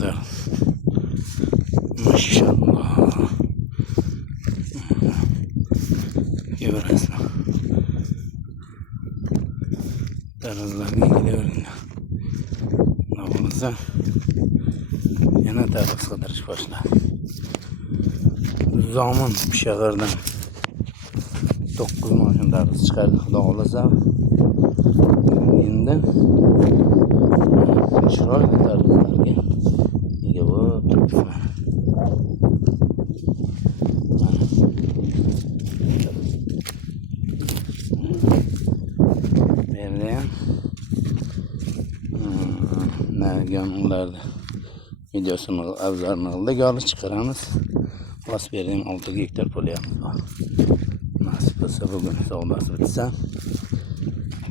manzara. Maşallah. Görüyorsun. Tarazlarga gidiyorum. Ne olursa yana taraz qidirish boshladi. Zaman bir shahardan 9 mashina taraz chiqardi, xudo xolasa. Endi chiroyli tarazlarga ega bo'lib turibman. Ularni videosini avzarni qildik, olib chiqaramiz. Bas berdim 6 gektar polyamiz bor. Nasib bo'lsa bugun savdosi bitsa,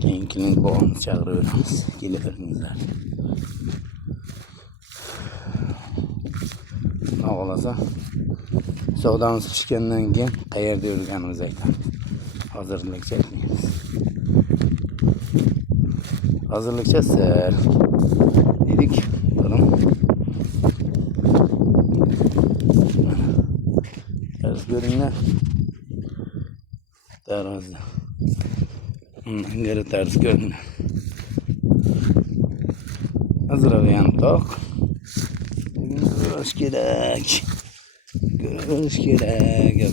keyingining bog'ini chaqiraveramiz. Kelaveringizlar. Xohlasa savdomiz pishgandan keyin qayerda yurganimizni aytamiz. Hozirlikcha aytmaymiz. Hozirlikcha sir dedik. Tarz görünler. Tarazda. Ondan geri tarz görünler. Hazırlayan tok. Görüş gerek. Görüş gerek.